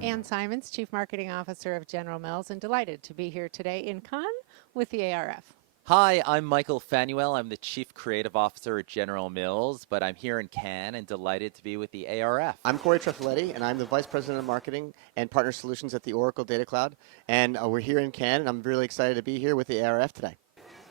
Ann Simonds, Chief Marketing Officer of General Mills, and delighted to be here today in Cannes with the ARF. Hi, I'm Michael Fanuele. I'm the Chief Creative Officer at General Mills, but I'm here in Cannes and delighted to be with the ARF. I'm Cory Treffiletti, and I'm the Vice President of Marketing and Partner Solutions at the Oracle Data Cloud. And we're here in Cannes, and I'm really excited to be here with the ARF today.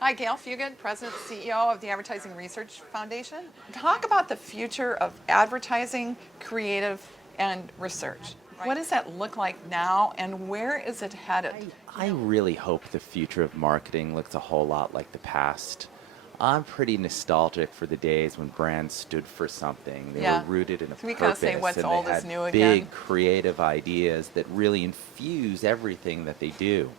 Hi, Gayle Fuguitt, President and CEO of the Advertising Research Foundation. Talk about the future of advertising, creative, and research. What does that look like now, and where is it headed? I really hope the future of marketing looks a whole lot like the past. I'm pretty nostalgic for the days when brands stood for something. They were rooted in a So we purpose, kind of say what's and old they is had new again. big creative ideas that really infuse everything that they do.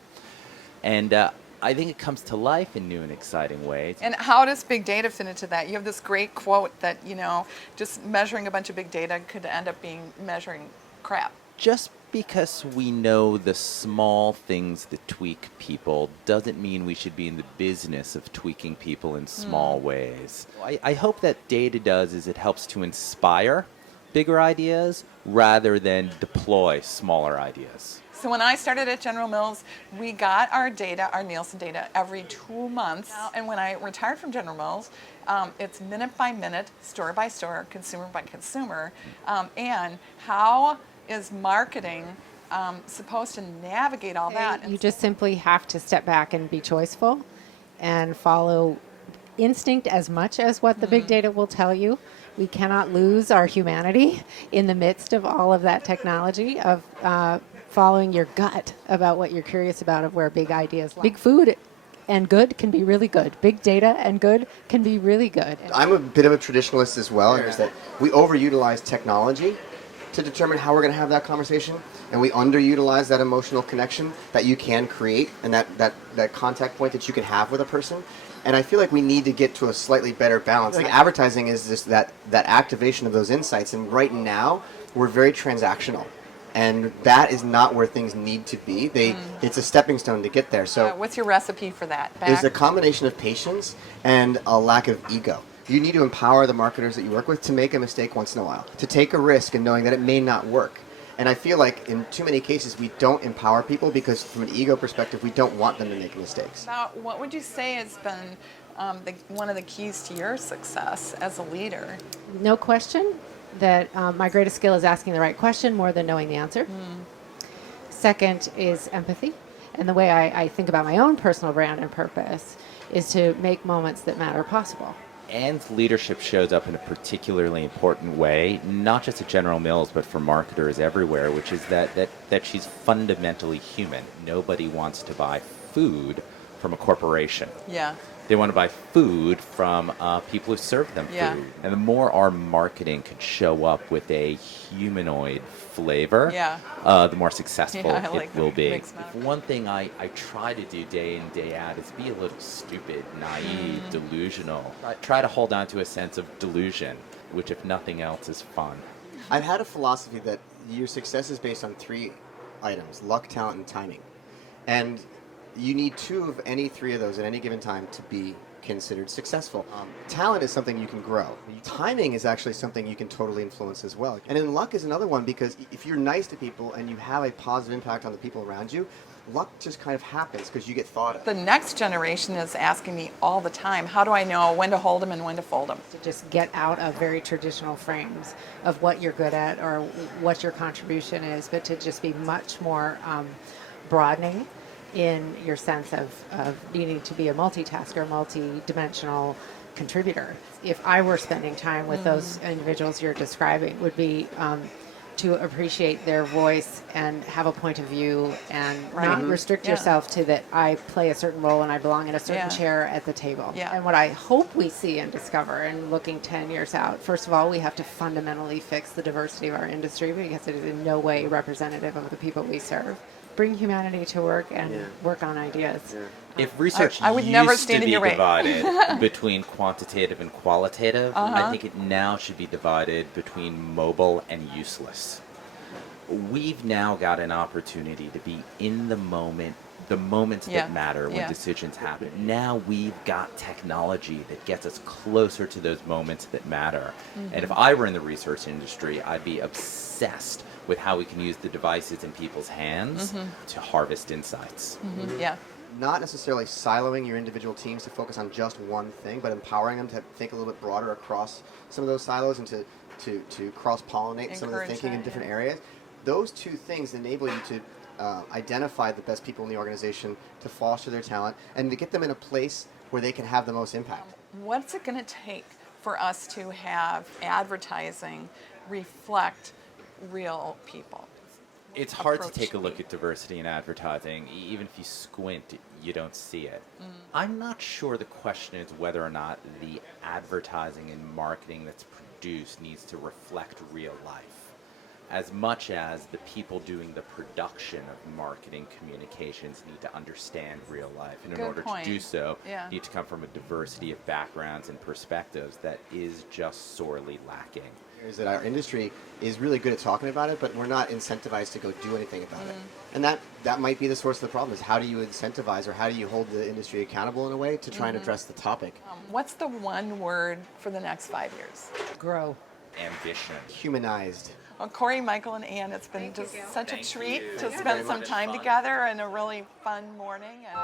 And I think it comes to life in new and exciting ways. And how does big data fit into that? You have this great quote that, just measuring a bunch of big data could end up being measuring crap. Just because we know the small things that tweak people doesn't mean we should be in the business of tweaking people in small ways. I hope that data does is it helps to inspire bigger ideas rather than deploy smaller ideas. So when I started at General Mills, we got our data, our Nielsen data, every 2 months. And when I retired from General Mills, it's minute by minute, store by store, consumer by consumer. And how is marketing supposed to navigate all that? You just simply have to step back and be choiceful and follow instinct as much as what the big data will tell you. We cannot lose our humanity in the midst of all of that technology of following your gut about what you're curious about, of where big ideas lie. Big food and good can be really good. Big data and good can be really good. I'm a bit of a traditionalist as well, in that we overutilize technology to determine how we're going to have that conversation, and we underutilize that emotional connection that you can create and that contact point that you can have with a person. And I feel like we need to get to a slightly better balance. Like advertising is just that activation of those insights, and right now we're very transactional. And that is not where things need to be. It's a stepping stone to get there. So what's your recipe for that? there's a combination of patience and a lack of ego. You need to empower the marketers that you work with to make a mistake once in a while, to take a risk and knowing that it may not work. And I feel like in too many cases we don't empower people because from an ego perspective we don't want them to make mistakes. What would you say has been one of the keys to your success as a leader? No question that my greatest skill is asking the right question more than knowing the answer. Second is empathy. And the way I think about my own personal brand and purpose is to make moments that matter possible. Ann's leadership shows up in a particularly important way, not just at General Mills, but for marketers everywhere, which is that she's fundamentally human. Nobody wants to buy food from a corporation. Yeah. They want to buy food from people who serve them Yeah. food. And the more our marketing can show up with a humanoid flavor, the more successful it will be. One thing I try to do day in, day out is be a little stupid, naive, delusional. I try to hold on to a sense of delusion, which if nothing else is fun. I've had a philosophy that your success is based on 3 items: luck, talent, and timing. And you need 2 of any 3 of those at any given time to be considered successful. Talent is something you can grow. Timing is actually something you can totally influence as well. And then luck is another one, because if you're nice to people and you have a positive impact on the people around you, luck just kind of happens because you get thought of. The next generation is asking me all the time, how do I know when to hold them and when to fold them? To just get out of very traditional frames of what you're good at or what your contribution is, but to just be much more broadening in your sense of needing to be a multitasker, multi-dimensional contributor. If I were spending time with those individuals you're describing, would be to appreciate their voice and have a point of view and not restrict yourself to that I play a certain role and I belong in a certain chair at the table. And what I hope we see and discover, and looking 10 years out, first of all, we have to fundamentally fix the diversity of our industry because it is in no way representative of the people we serve. Bring humanity to work and work on ideas. If research I would never used stand to in be your way. divided between quantitative and qualitative, I think it now should be divided between mobile and useless. We've now got an opportunity to be in the moment, the moments that matter when decisions happen. Now we've got technology that gets us closer to those moments that matter. And if I were in the research industry, I'd be obsessed with how we can use the devices in people's hands to harvest insights. Yeah. Not necessarily siloing your individual teams to focus on just one thing, but empowering them to think a little bit broader across some of those silos and to cross-pollinate some of the thinking in different areas. Those two things enable you to identify the best people in the organization, to foster their talent, and to get them in a place where they can have the most impact. What's it going to take for us to have advertising reflect real people? It's hard to take a look at diversity in advertising. Even if you squint, you don't see it. I'm not sure the question is whether or not the advertising and marketing that's produced needs to reflect real life, as much as the people doing the production of marketing communications need to understand real life. And in order to do so, need to come from a diversity of backgrounds and perspectives that is just sorely lacking. Is that our industry is really good at talking about it, but we're not incentivized to go do anything about it. And that might be the source of the problem, is how do you incentivize or how do you hold the industry accountable in a way to try and address the topic? What's the one word for the next 5 years? Grow. Ambition. Humanized. Well, Cory, Michael, and Ann, it's been just such a treat to spend some time together and a really fun morning. And